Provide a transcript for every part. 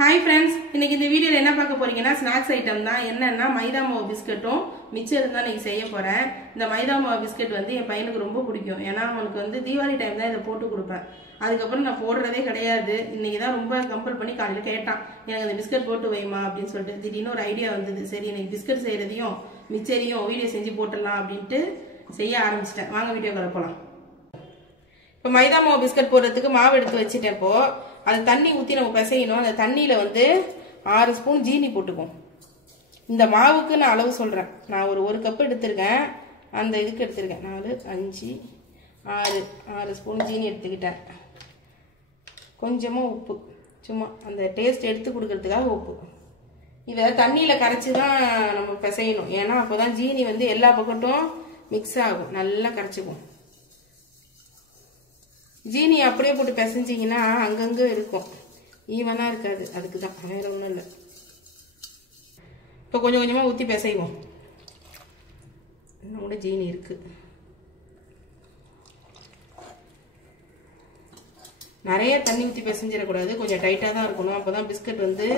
Hi friends, இன்னைக்கு இந்த வீடியோல என்ன பார்க்க போறீங்கன்னா ஸ்நாக்ஸ் ஐட்டம் தான். என்னன்னா மைதா மாவு பிஸ்கட்டும் மிச்சர் இருந்தா நீங்க செய்ய போறேன். இந்த மைதா மாவு பிஸ்கட் வந்து என் பையனுக்கு ரொம்ப பிடிக்கும். ஏன்னா அவனுக்கு வந்து தீபாவளி டைம் தான் இத போட்டு கொடுப்பேன். அதுக்கப்புறம் நான் போடுறதே கிடையாது. இன்னைக்கு தான் ரொம்ப கம்பல் பண்ணி காலையில கேட்டான். எனக்கு அந்த பிஸ்கட் போட்டு வைமா அப்படின்னு சொல்லிட்டு திடீர்னு ஒரு ஐடியா வந்தது. சரி இன்னைக்கு பிஸ்கட் செய்யறதையும் மிச்சரையும் வீடியோ செஞ்சு போட்டுடலாம் அப்படின்ட்டு செய்ய ஆரம்பிச்சிட்டேன். வாங்க வீடியோக்குள்ள போலாம். இப்போ மைதா மாவு பிஸ்கட் போடுறதுக்கு மாவு எடுத்து வச்சுட்டேன். இப்போ அது தண்ணி ஊற்றி நம்ம பிசையணும். அந்த தண்ணியில் வந்து 6 ஸ்பூன் ஜீனி போட்டுக்கும். இந்த மாவுக்கு நான் அளவு சொல்கிறேன். நான் ஒரு கப் எடுத்திருக்கேன். அந்த இதுக்கு எடுத்திருக்கேன் 4, 5, 6 ஸ்பூன் ஜீனி எடுத்துக்கிட்டேன். கொஞ்சமாக உப்பு, சும்மா அந்த டேஸ்ட் எடுத்து கொடுக்கறதுக்காக உப்பு. இதை தண்ணியில் கரைச்சி தான் நம்ம பிசையணும். ஏன்னா அப்போ தான் ஜீனி வந்து எல்லா பக்கட்டும் மிக்ஸ் ஆகும், நல்லா கரைச்சிக்கும். ஜீனி அப்படியே போட்டு பிசைஞ்சிங்கன்னா அங்கங்கே இருக்கும், ஈவனாக இருக்காது. அதுக்கு தான், வேற ஒன்றும் இல்லை. இப்போ கொஞ்சம் கொஞ்சமாக ஊற்றி பிசைவோம். இன்னும் கூட ஜீனி இருக்குது. நிறைய தண்ணி ஊற்றி பிசைஞ்சிடக்கூடாது, கொஞ்சம் டைட்டாக தான் இருக்கணும். அப்போ தான் பிஸ்கட் வந்து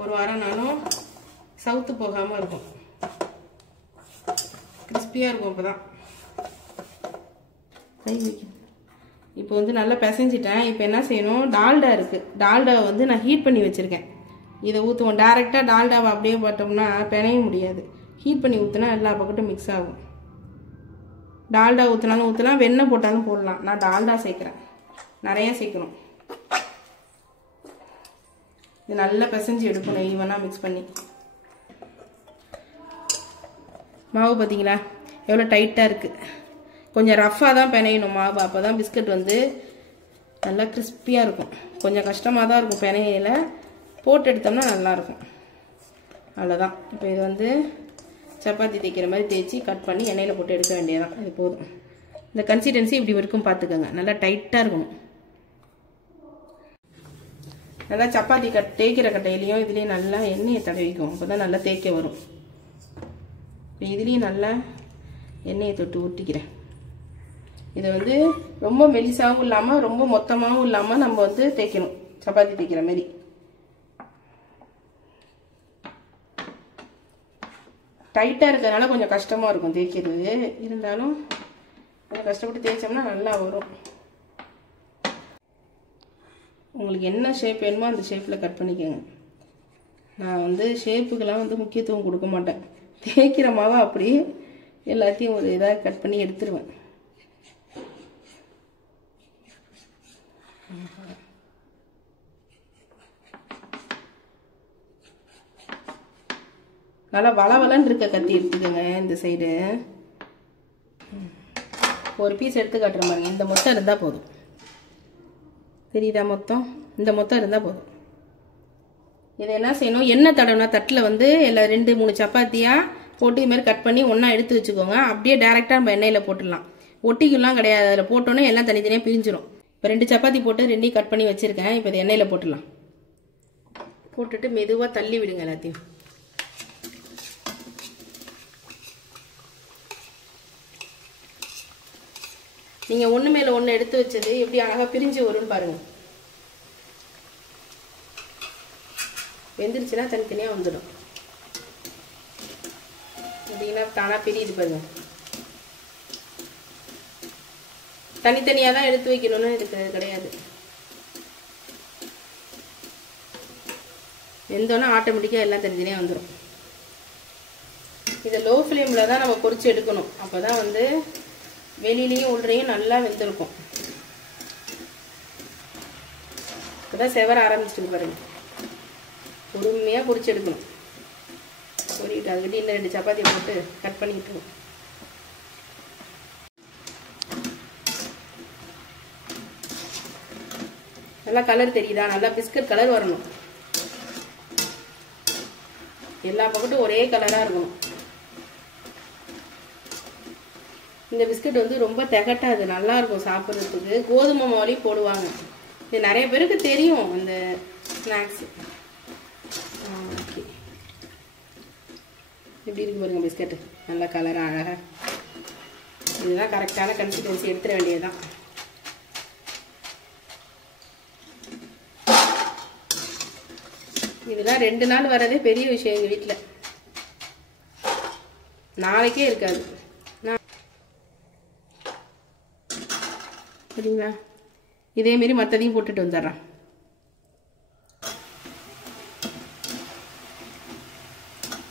ஒரு வாரம்னாலும் சவுத்து போகாமல் இருக்கும், கிறிஸ்பியாக இருக்கும். அப்போ தான் கை வைக்கும். இப்போ வந்து நல்லா பிசைஞ்சிட்டேன். இப்போ என்ன செய்யணும், டால்டா இருக்குது. டால்டாவை வந்து நான் ஹீட் பண்ணி வச்சுருக்கேன். இதை ஊற்றுவோம். டேரெக்டாக டால்டாவை அப்படியே போட்டோம்னா பிணைய முடியாது. ஹீட் பண்ணி ஊற்றினா எல்லா பக்கட்டும் மிக்ஸ் ஆகும். டால்டா ஊற்றினாலும் ஊற்றலாம், வெண்ணெய் போட்டாலும் போடலாம். நான் டால்டா சேர்க்குறேன், நிறைய சேர்க்கணும். இது நல்லா பிசைஞ்சு எடுக்கணும், ஈவனாக மிக்ஸ் பண்ணி. மாவு பார்த்தீங்களா எவ்வளோ டைட்டாக இருக்குது. கொஞ்சம் ரஃப்பாக தான் பிணையணும் மாவு. அப்போ தான் பிஸ்கட் வந்து நல்லா கிறிஸ்பியாக இருக்கும். கொஞ்சம் கஷ்டமாக தான் இருக்கும் பிணையில, போட்டு எடுத்தோம்னா நல்லாயிருக்கும். அவ்வளோதான். இப்போ இது வந்து சப்பாத்தி தேய்க்கிற மாதிரி தேய்ச்சி கட் பண்ணி எண்ணெயில் போட்டு எடுக்க வேண்டியதான். இது போதும். இந்த கன்சிஸ்டன்சி இப்படி வரைக்கும் பார்த்துக்கோங்க, நல்லா டைட்டாக இருக்கணும். நல்லா சப்பாத்தி தேய்க்கிற கட்டையிலையும் இதுலேயும் நல்லா எண்ணெயை தடவிக்கும். அப்போ தான் நல்லா தேய்க்க வரும். இப்போ இதுலேயும் நல்லா எண்ணெயை தொட்டு ஊற்றிக்கிறேன். இதை வந்து ரொம்ப மெலிசாவும் இல்லாமல் ரொம்ப மொத்தமாகவும் இல்லாமல் நம்ம வந்து தேய்க்கணும், சப்பாத்தி தேய்க்கிற மாதிரி. டைட்டாக இருக்கிறதுனால கொஞ்சம் கஷ்டமாக இருக்கும் தேய்க்கிறது. இருந்தாலும் கொஞ்சம் கஷ்டப்பட்டு தேய்ச்சோம்னா நல்லா வரும். உங்களுக்கு என்ன ஷேப் வேணுமோ அந்த ஷேப்பில் கட் பண்ணிக்கோங்க. நான் வந்து ஷேப்புக்கெல்லாம் வந்து முக்கியத்துவம் கொடுக்க மாட்டேன். தேய்க்கிற மாவை அப்படி எல்லாத்தையும் ஒரு இதாக கட் பண்ணி எடுத்துருவேன். நல்லா வளவலன்னு இருக்க கத்தி எடுத்துக்கோங்க. இந்த சைடு ஒரு பீஸ் எடுத்து காட்டுற மாதிரி இந்த மொத்தம் இருந்தால் போதும். தெரியுதா மொத்தம்? இந்த மொத்தம் இருந்தால் போதும். இதை என்ன செய்யணும், எண்ணெய் தடவைனா தட்டில் வந்து எல்லாம் 2-3 சப்பாத்தியாக போட்டு இது மாதிரி கட் பண்ணி ஒன்றா எடுத்து வச்சுக்கோங்க. அப்படியே டேரெக்டாக நம்ம எண்ணெயில் போட்டுடலாம். ஒட்டிக்கெல்லாம் கிடையாது. அதில் போட்டோன்னே எல்லாம் தனித்தனியாக பிரிஞ்சிடும். இப்போ 2 சப்பாத்தி போட்டு 2 கட் பண்ணி வச்சுருக்கேன். இப்போ இது எண்ணெயில் போட்டுடலாம். போட்டுட்டு மெதுவாக தள்ளி விடுங்க எல்லாத்தையும். நீங்கள் ஒன்று மேலே ஒன்று எடுத்து வச்சது எப்படி அழகாக பிரிஞ்சு வரும்னு பாருங்கள். வெந்துருச்சுன்னா தனித்தனியாக வந்துடும். அப்படின்னா தானாக பிரியுது பாருங்க. தனித்தனியாக தான் எடுத்து வைக்கணும்னு இருக்கிறது கிடையாது. வெந்தோன்னா ஆட்டோமேட்டிக்காக எல்லாம் தனித்தனியாக வந்துடும். இதை லோ ஃப்ளேமில் தான் நம்ம பொரிச்சு எடுக்கணும். அப்போ தான் வந்து வெளியிலையும் உள்ளரையும் நல்லா வெந்திருக்கும். இப்போதான் செவர ஆரம்பிச்சுட்டு பாருங்க. பொறுமையாக பொரிச்சு எடுக்கணும். பொரிக்கிட்டு அதுக்கிட்ட இந்த 2 சப்பாத்தி போட்டு கட் பண்ணிக்கிட்டு நல்லா கலர் தெரியுதா? நல்லா பிஸ்கட் கலர் வரணும். எல்லா பக்கட்டும் ஒரே கலராக இருக்கணும். இந்த பிஸ்கட் வந்து ரொம்ப திகட்டாது, நல்லா இருக்கும் சாப்பிட்றதுக்கு. கோதுமை மாவுலையும் போடுவாங்க. இது நிறைய பேருக்கு தெரியும் அந்த ஸ்நாக்ஸ். ஓகே, எப்படி இருக்கு பாருங்க பிஸ்கட்டு, நல்ல கலராக அழகாக. இதுதான் கரெக்டான கன்சிஸ்டன்சி, எடுத்துட வேண்டியதுதான். இதெல்லாம் 2 நாள் வரதே பெரிய விஷயம் எங்கள் வீட்டில். நாளைக்கே இருக்காது. சரிங்களா? இதேமாரி மற்றதையும் போட்டுட்டு வந்துடுறேன்.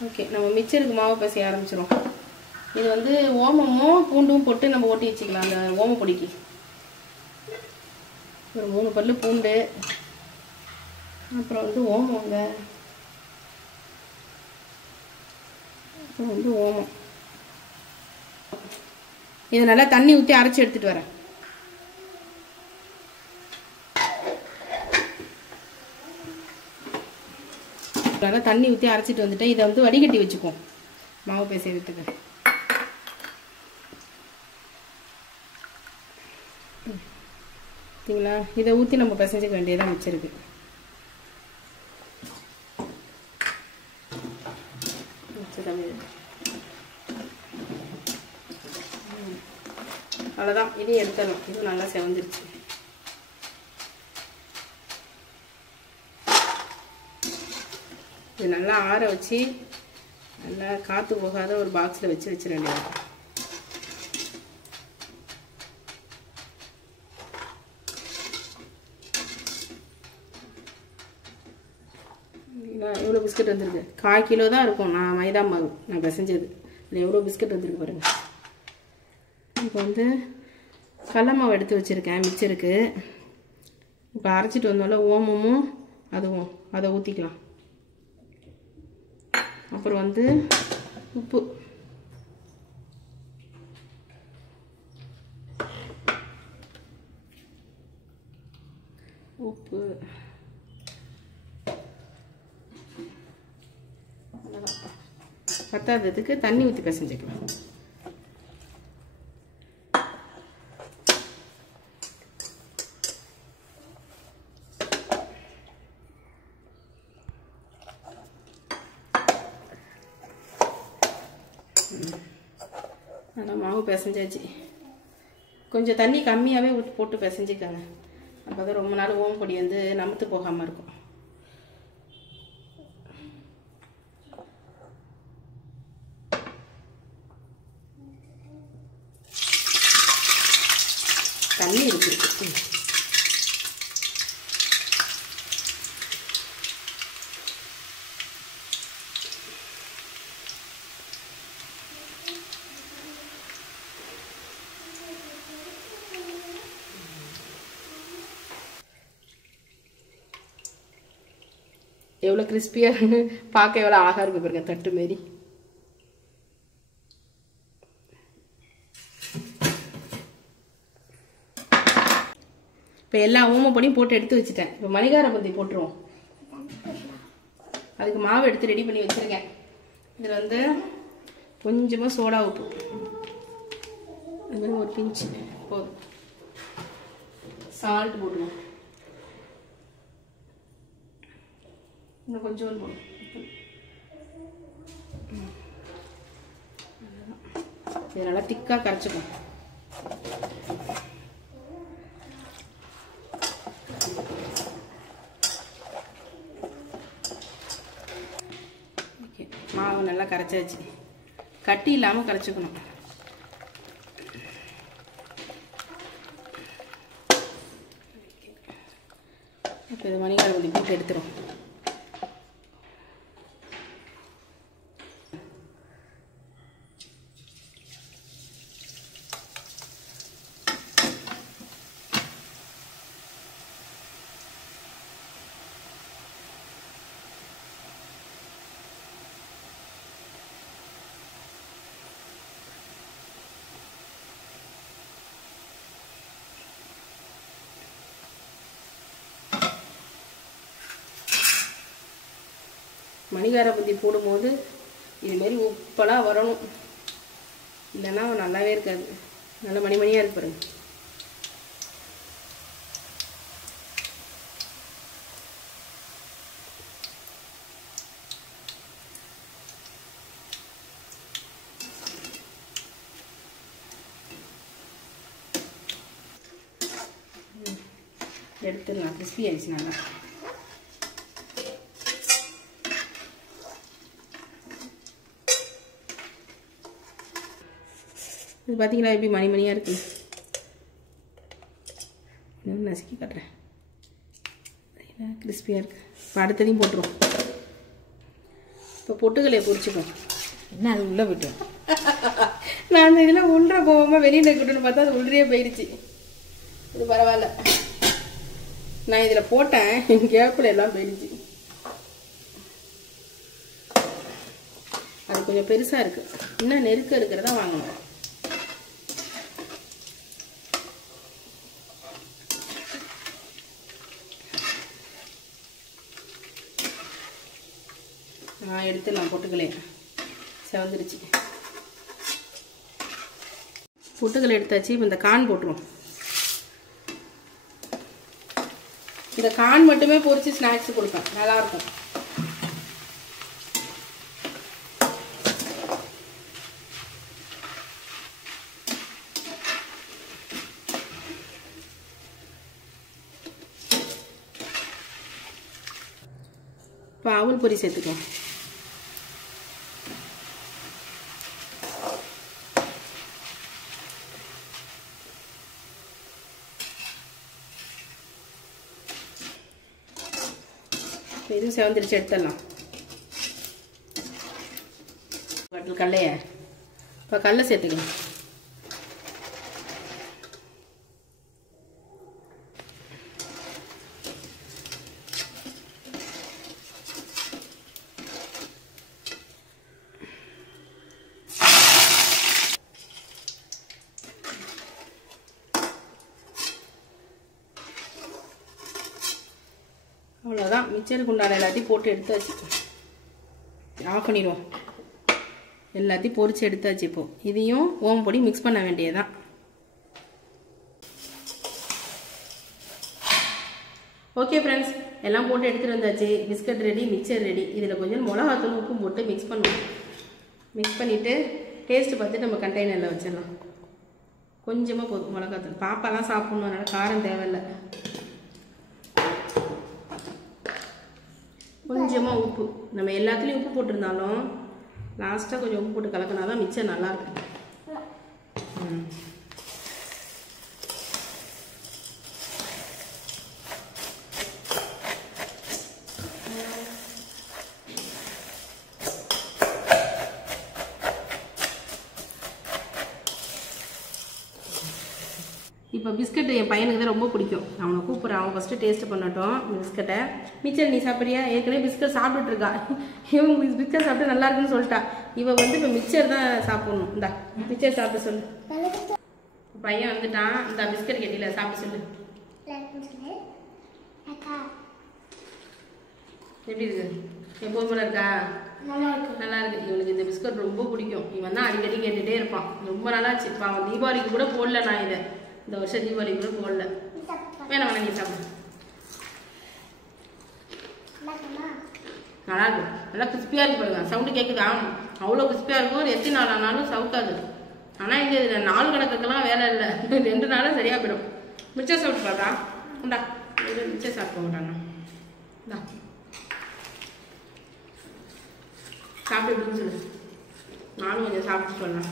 ஓகே, நம்ம மிச்சருக்கு மாவு பசைய ஆரம்பிச்சிடும். இது வந்து ஓமமும் பூண்டும் போட்டு நம்ம ஓட்டி வச்சுக்கலாம். அந்த ஓம பொடிக்கு ஒரு 3 பல்லு பூண்டு, அப்புறம் வந்து ஓமங்க, அப்புறம் வந்து ஓமம். இதை நல்லா தண்ணி ஊற்றி அரைச்சி எடுத்துகிட்டு வரேன். நல்லா தண்ணி ஊற்றி அரைச்சிட்டு வந்துட்டேன். இதை வந்து வடிகட்டி வச்சுக்குவோம் மாவு பிசையறதுக்கு. சரிங்களா? இதை ஊற்றி நம்ம பிசைஞ்சிக்க வேண்டியதான் மிச்சருக்கு. அவ்வளோதான், இதையும் எடுத்துடலாம். இது நல்லா செவந்துருச்சு. இது நல்லா ஆற வச்சு நல்லா காற்று போகாத ஒரு பாக்ஸில் வச்சிட வேண்டியது. எவ்வளோ பிஸ்கட் வந்துருக்கு? 1/4 கிலோ தான் இருக்கும். நான் மைதா மாவு நான் பிசைஞ்சது. இதில் எவ்வளோ பிஸ்கட் வந்துருக்கு பாருங்கள். இப்போ வந்து கடலை மாவு எடுத்து வச்சுருக்கேன் மிச்சருக்கு. இப்போ அரைச்சிட்டு வந்தோம்ல ஓமமும் அதுவும் அதை ஊற்றிக்கலாம். அப்புறம் வந்து உப்பு, உப்பு பத்தாததுக்கு தண்ணி ஊற்றி பிசைஞ்சிக்கலாம். நல்லா மாவு பிசைஞ்சாச்சு. கொஞ்சம் தண்ணி கம்மியாகவே போட்டு பிசைஞ்சிக்கோங்க. அப்போ தான் ரொம்ப நாள் ஓம பொடி வந்து நமத்து போகாமல் இருக்கும். தண்ணி இருக்கு. எவ்வளோ கிறிஸ்பியாக பார்க்க எவ்வளோ அழகாக இருக்கு பாருங்க, தட்டு மாரி. இப்போ எல்லா ஓமப்பொடியும் போட்டு எடுத்து வச்சுட்டேன். இப்போ மணிகார பந்தி போட்டுருவோம். அதுக்கு மாவு எடுத்து ரெடி பண்ணி வச்சுருக்கேன். இதில் வந்து கொஞ்சமாக சோடா உப்பு, அது மாதிரி ஒரு பிஞ்சு போதும். சால்ட் போட்டுருவோம். இன்னும் கொஞ்சோண்டு போடும். இது நல்லா திக்காக கரைச்சிக்கும். ஓகே, மாவு நல்லா கரைச்சாச்சு. கட்டி இல்லாமல் கரைச்சிக்கணும். இப்போ இது மணிகார பந்தி போட்டு எடுத்துரும். மணிகார பந்தி போடும்போது இதுமாரி உப்பெல்லாம் வரணும், இல்லைன்னா நல்லாவே இருக்காது. நல்லா மணிமணியாக இருக்கு பாருங்க. எடுத்துடலாம். கிறிஸ்பி ஆயிடுச்சு நல்லா. இது பார்த்தீங்களா எப்படி மணி மணியாக இருக்குது. இன்னும் நசுக்கி காட்டுறேன். கிறிஸ்பியாக இருக்குது. இப்போ அடுத்ததையும் போட்டுருவோம். இப்போ பொட்டுக்கலையை பொரிச்சுப்போம். என்ன அது உள்ளே போய்ட்டோம். நான் அந்த இதெல்லாம் உள்ற போகாமல் வெளியில் இருக்கட்டும்னு பார்த்தா அது உள்ளே போயிடுச்சு. இது பரவாயில்ல. நான் இதில் போட்டேன், கேப்பில் எல்லாம் போயிடுச்சு. அது கொஞ்சம் பெருசாக இருக்குது. இன்னும் நெருக்க இருக்கிறதா வாங்கணும். நான் எடுத்துடலாம். பொட்டுக்கலை செவந்துருச்சு. பொட்டுக்கலை எடுத்தாச்சு. இப்போ இந்த கான் போட்டுருவோம். இந்த கான் மட்டுமே பொரிச்சு ஸ்நாக்ஸ் கொடுப்பேன், நல்லாயிருக்கும். இப்போ அவல் பொரி சேர்த்துக்கலாம். இதுவும் செவந்திரிச்சு எடுத்துடலாம். பாட்டில் கடலைய இப்போ கடலை சேர்த்துக்கலாம். அவ்வளோதான். மிச்சருக்கு உண்டான எல்லாத்தையும் போட்டு எடுத்தாச்சு. ஆஃப் பண்ணிடுவோம். எல்லாத்தையும் பொரிச்சு எடுத்தாச்சு. இப்போது இதையும் ஓம பொடி மிக்ஸ் பண்ண வேண்டியதுதான். ஓகே ஃப்ரெண்ட்ஸ், எல்லாம் போட்டு எடுத்துகிட்டு வந்தாச்சு. Biscuit ready, mixer ready. இதில் கொஞ்சம் மிளகாத்தூள் உப்பும் போட்டு மிக்ஸ் பண்ணுவோம். மிக்ஸ் பண்ணிவிட்டு டேஸ்ட்டு பார்த்துட்டு நம்ம கண்டெய்னரில் வச்சிடலாம். கொஞ்சமாக போதும் மிளகாத்தூள். பாப்பாலாம் சாப்பிட்ணும், அதனால் காரம் தேவையில்லை. கொஞ்சமாக உப்பு. நம்ம எல்லாத்துலேயும் உப்பு போட்டிருந்தாலும் லாஸ்ட்டாக கொஞ்சம் உப்பு போட்டு கலக்கினா தான் மிச்சம் நல்லாயிருக்கும். இப்போ பிஸ்கட் என் பையனுக்கு தான் ரொம்ப பிடிக்கும். அவனை கூப்பிட்றேன், அவன் ஃபஸ்ட்டு டேஸ்ட் பண்ணட்டும் பிஸ்கட்டை. மிச்சர் நீ சாப்பிட்றியா? ஏற்கனவே பிஸ்கட் சாப்பிட்டுட்ருக்கா. இவன் பிஸ்கட் சாப்பிட்டு நல்லா இருக்குன்னு சொல்லிட்டா. இவன் வந்து இப்போ மிக்சர் தான் சாப்பிட்ணும். இந்தா மிக்சர் சாப்பிட சொல்லு. பையன் வந்துட்டான். இந்த பிஸ்கட் கேட்டில சாப்பிட சொல்லு. எப்படி இருக்கு? எப்போது போல இருக்கா? நல்லா இருக்கு. இவனுக்கு இந்த பிஸ்கட் ரொம்ப பிடிக்கும். இவன் தான் அடிக்கடி கேட்டுகிட்டே இருப்பான். ரொம்ப நல்லாச்சு. இப்போ அவன் தீபாவளிக்கு கூட போடல. நான் இதை இந்த வருஷம் தீபாவளிக்கு கூட போடல. வேணாம் வேணாம், நீ சாப்பிடு. நல்லா இருக்கும். நல்லா கிறிஸ்பியாக இருக்கு பாருங்க. சவுண்டு கேட்குதா? அவ்வளோ கிறிஸ்பியாக இருக்கும். எத்தனை நாள் ஆனாலும் சவுக்காது. ஆனால் இங்கே இதில் நாள் கணக்குக்கெல்லாம் வேலை இல்லை. 2 நாளும் சரியாக போயிடும். மிச்சம் சாப்பிட்டு பார்த்தா உண்டா? மிச்சம் சாப்பிட்டு மாட்டாண்ணா. இந்தா சாப்பிட்டு எப்படின்னு சொல்லு. நானும் கொஞ்சம் சாப்பிட்டு சொல்லலாம்.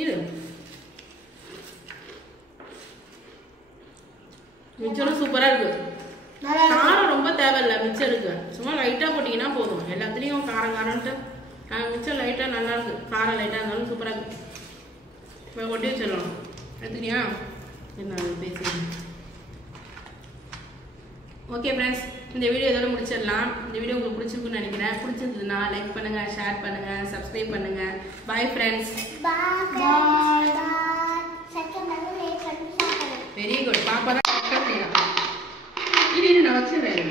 இரு. மிச்சரும் சூப்பராக இருக்கு. காரம் ரொம்ப தேவையில்லை மிச்சருக்கு. சும்மா லைட்டாக போட்டிங்கன்னா போதும். எல்லாத்துலேயும் காரம் காரம்ட்டு மிச்சம் லைட்டாக நல்லா இருக்கு. காரம் லைட்டாக இருந்தாலும் சூப்பராக இருக்கு. இப்போ ஒட்டி வச்சிடலாம். எடுத்துக்கியா? என்ன பேசி. ஓகே ஃப்ரெண்ட்ஸ், இந்த வீடியோ இதோட முடிச்சிடலாம். இந்த வீடியோ உங்களுக்கு பிடிச்சிருக்குன்னு நினைக்கிறேன். பிடிச்சிருந்ததுன்னா லைக் பண்ணுங்க, ஷேர் பண்ணுங்க, சப்ஸ்கிரைப் பண்ணுங்க. Bye friends. Very good. பாப்பா தான் இரு நான் வச்சுடுறேன்.